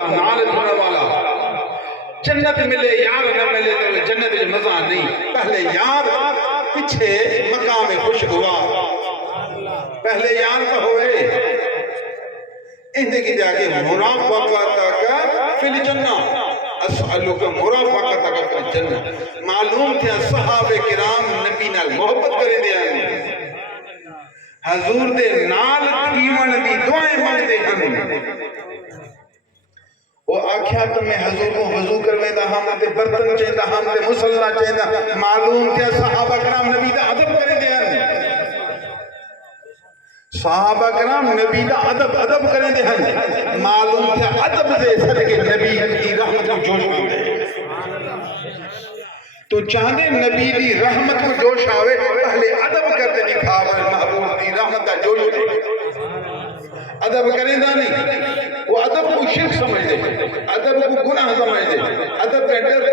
نال جڑن والا جنت ملے یار نہ ملے تو جنت جو مزہ نہیں پہلے یار پیچھے مقام خوشگوار پہلے یار کا ہوئے اندھے کی جاگے مرافقتک فی الجنہ اسألک مرافقتک فی الجنہ معلوم تھے صحابہ کرام نبی نال محبت کرے دے آئے حضور دے نال تھیون دی دعائیں مانگتے ہیں وہ آکھیا تو میں حضور کو وضو کروے دا ہم تے برتن چاہتا ہم تے مسلح چاہتا معلوم تھے صحابہ کرام نبی دا ادب کرے دے ہیں صحابہ کرام نبی دا ادب کرے دے ہیں معلوم تھے ادب دے صدقے نبی کی رحمت کو جوش آوے تو چاہنے نبی دی رحمت کو جوش آوے پہلے ادب کرتے دکھاوے محبوب دی رحمت کا جوش آوے ادب کریں دا نہیں وہ ادب کو شرک سمجھ دے ادب کو گناہ سمجھ